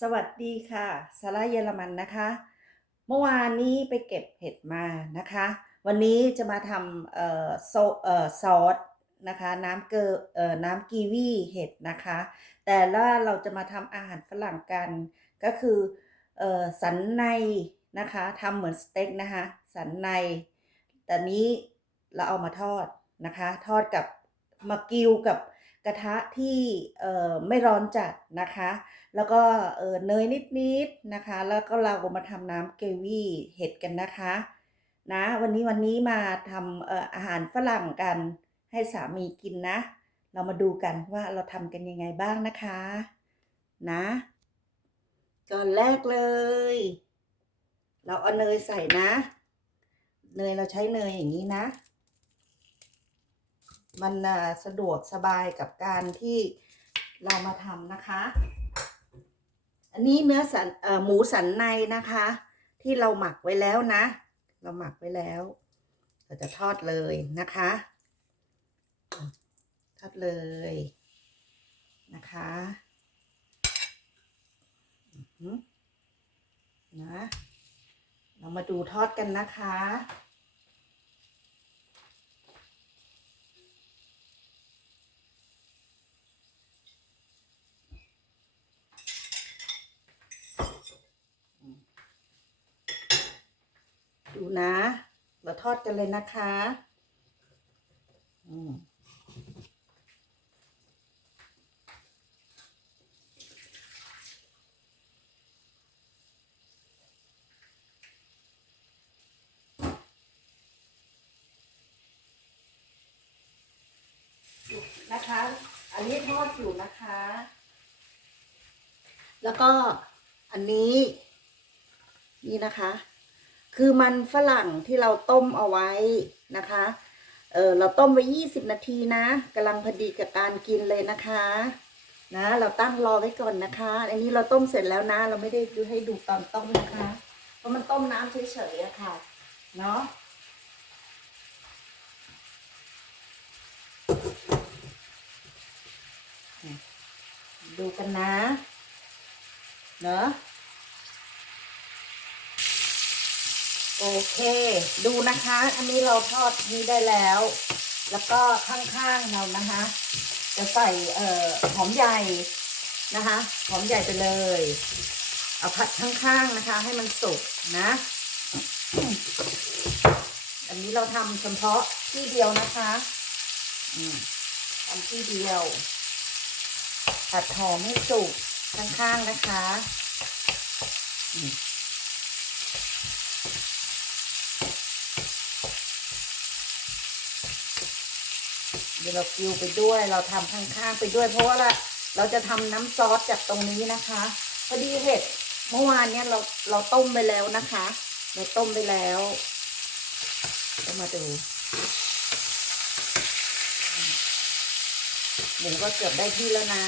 สวัสดีค่ะซาร่าเยอรมันนะคะ เมื่อวานนี้ไปเก็บเห็ดมานะคะ วันนี้จะมาทำเอ่อโซเอ่อซอสนะคะน้ำเกลือเอ่อน้ำกีวีเห็ดนะคะ แต่ละเราจะมาทำอาหารฝรั่งกันก็คือเอ่อสันในนะคะทำเหมือนสเต็กนะคะ สันใน แต่นี้เราเอามาทอดนะคะ ทอดกับมากิวกับ กระทะที่ไม่ร้อนจัดนะคะ แล้วก็เนยนิดๆนะคะ แล้วก็เราก็มาทำน้ำเกวี่เห็ดกันนะคะนะวันนี้วันนี้มาทำออาหารฝรั่งกันให้สามีกินนะ เรามาดูกันว่าเราทำกันยังไงบ้างนะคะ นะก่อนแรกเลย เราเอาเนยใส่นะ เนยเราใช้เนยอย่างนี้นะ มันสะดวกสบายกับการที่เรามาทำนะคะ อันนี้เนื้อสันหมูสันในนะคะ ที่เราหมักไว้แล้วนะ เราหมักไว้แล้ว เราจะทอดเลยนะคะ ทอดเลยนะคะนะ เรามาดูทอดกันนะคะ ดูนะ เราทอดกันเลยนะคะอืมนะคะ อันนี้ทอดอยู่นะคะ แล้วก็อันนี้ นี่นะคะ คือมันฝรั่งที่เราต้มเอาไว้นะคะ เออเราต้มไว้ยี่สิบนาทีนะกำลังพอดีกับการกินเลยนะคะ นะ เราตั้งรอไว้ก่อนนะคะ อันนี้เราต้มเสร็จแล้วนะ เราไม่ได้ดูให้ดูตอนต้มนะคะ เพราะมันต้มน้ำเฉยๆอะค่ะ เนาะดูกันนะ เนอะ โอเค ดูนะคะ อันนี้เราทอดนี้ได้แล้ว แล้วก็ข้างๆเรานะคะ จะใส่เอ่อหอมใหญ่นะคะ หอมใหญ่ไปเลย เอาผัดข้างๆนะคะ ให้มันสุกนะ อันนี้เราทำเฉพาะที่เดียวนะคะอืมทำที่เดียวผัดหอมให้สุกข้างๆนะคะ เดี๋ยวเรากิวไปด้วยเราทำข้างๆไปด้วย เพราะว่าเราเราจะทำน้ำซอสจากตรงนี้นะคะ พอดีเห็ดเมื่อวานเนี้ยเราเราต้มไปแล้วนะคะเราต้มไปแล้วก็มาดูหมูก็เกือบได้ที่แล้วนะ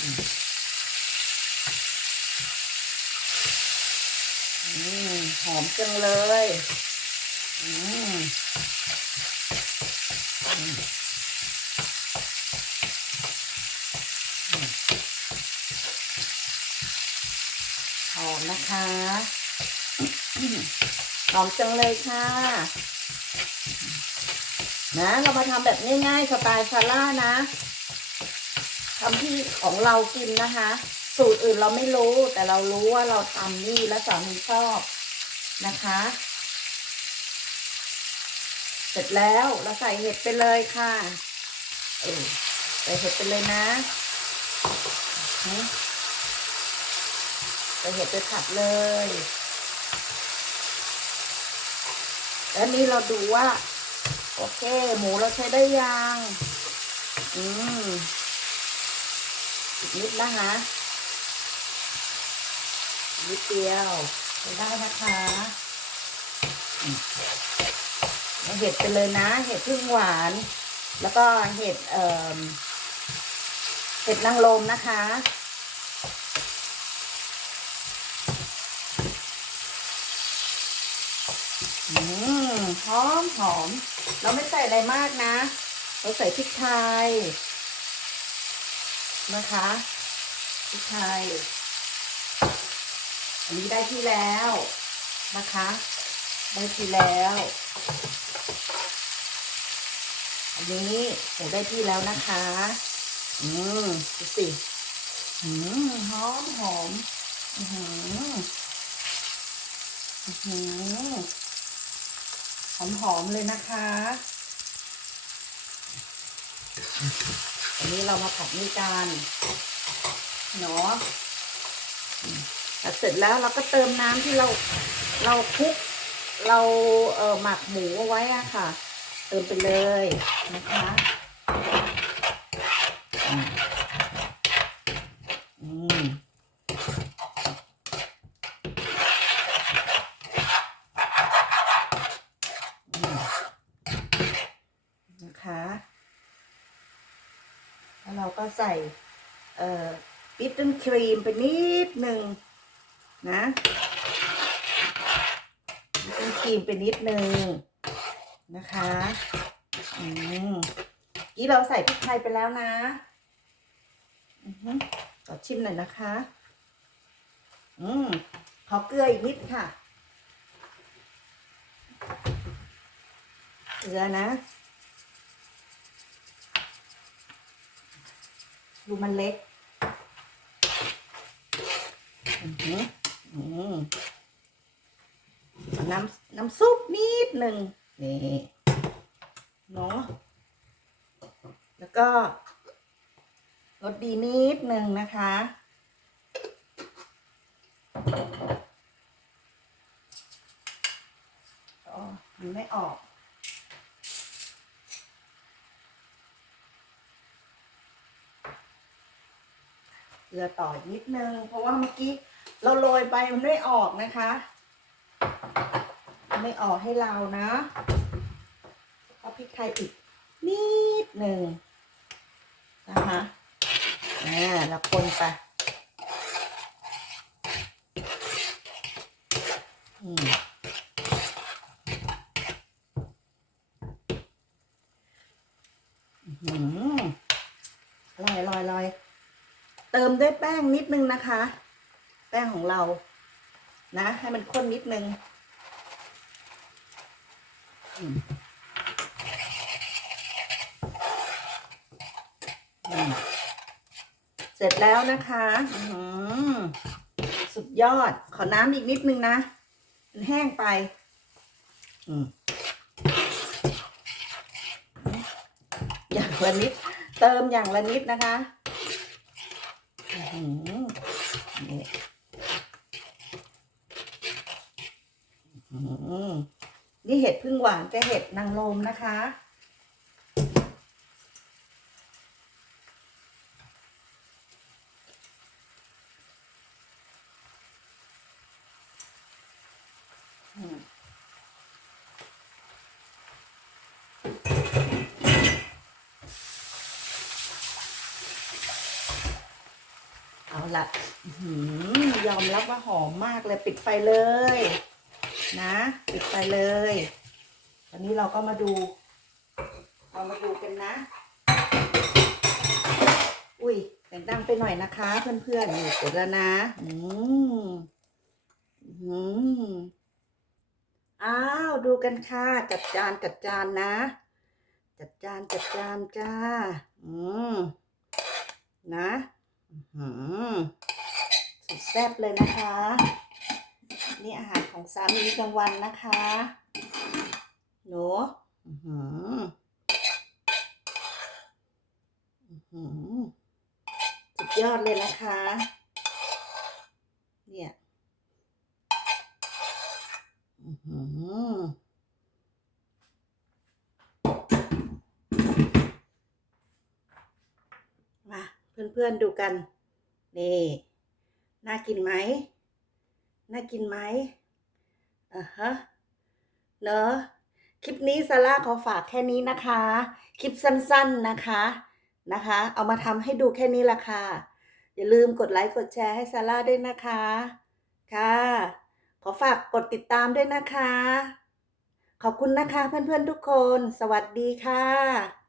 อืมหอมจังเลย อืม หอมนะคะหอมจังเลยค่ะ นะ เรามาทำแบบง่ายๆสไตล์ซาร่านะทำที่ของเรากินนะคะ สูตรอื่นเราไม่รู้แต่เรารู้ว่าเราทำนี่และสามีชอบนะคะ สร็จแล้วเราใส่เห็ดไปเลยค่ะเออใส่เห็ดไปเลยนะใส่เห็ดไปผัดเลย แล้วนี่เราดูว่า โอเค หมูเราใช้ได้ยังอืมอีกนิดนะคะนิดเดียวใช้ได้นะคะ เห็ดไปเลยนะ เห็ดพึ่งหวาน แล้วก็เห็ดเอ่อเห็ดนางรมนะคะ อืมหอมหอม เราไม่ใส่อะไรมากนะ เราใส่พริกไทย นะคะพริกไทย อันนี้ได้ที่แล้วนะคะ ได้ที่แล้ว อันนี้หนูได้ที่แล้วนะคะ อืมดูสิอืมหอมหอมอือหืออือหือหอมหอมๆเลยนะคะ อันนี้เรามาผัดนี่กันเนาะอืมแต่เสร็จแล้วเราก็เติมน้ำที่เราเราคลุกเราเออหมักหมูเอาไว้อะค่ะ เติมไปเลยนะคะอืมอืมนะคะแล้วเราก็ใส่เอ่อบิทเทครีมไปนิดหนึ่งนะบิทเทิลครีมไปนิดหนึ่ง นะคะอืมกี้เราใส่พริกไทยไปแล้วนะอือฮึขอชิมหน่อยนะคะ อืมขอเกลืออีกนิดค่ะ เกลือนะ ดูมันเล็ก อือหืออืมน้ำน้ำซุปนิดหนึ่ง นี่เนาะแล้วก็รสดีนิดหนึ่งนะคะ อ๋อ มันไม่ออกเกลือต่อนิดนึง เพราะว่าเมื่อกี้เราโรยไปมันไม่ออกนะคะ ไม่ออกให้เรานะก็พริกไทยอีกนิดหนึ่งนะคะอ่าแล้วคนไปอืมอื้อหืออร่อยอร่อยอร่อยเติมด้วยแป้งนิดนึงนะคะ แป้งของเรา นะ ให้มันข้นนิดนึง เสร็จแล้วนะคะสุดยอด ขอน้ำอีกนิดนึงนะ มันแห้งไป อย่างละนิด เติมอย่างละนิดนะคะอื้อหือ นี่เห็ดพึ่งหวานกับเห็ดนางรมนะคะอืมเอาละหือยอมรับว่าหอมมากเลย ปิดไฟเลย นะปิดไฟเลยตอนนี้เราก็มาดูเรามาดูกันนะ อุ้ยเสียงดังไปหน่อยนะคะ เพื่อนๆนี่เสร็จแล้วนะ อืมอืมอ้าวดูกันค่ะ จัดจานจัดจานนะ จัดจานจัดจานจ้า อืมนะ อืมสุดแซ่บเลยนะคะ นี่อาหารของสามีกลางวันนะคะหนูอือหืออือหือสุดยอดเลยนะคะ เนี่ยอือหือมาเพื่อนๆดูกัน นี่ น่ากินไหม น่ากินไหมอ่าฮะเนอะคลิปนี้ซาร่าขอฝากแค่นี้นะคะ คลิปสั้นๆนะคะนะคะ เอามาทำให้ดูแค่นี้ละค่ะ อย่าลืมกดไลค์กดแชร์ให้ซาร่าด้วยนะคะ ค่ะ ขอฝากกดติดตามด้วยนะคะ ขอบคุณนะคะเพื่อนๆทุกคน สวัสดีค่ะ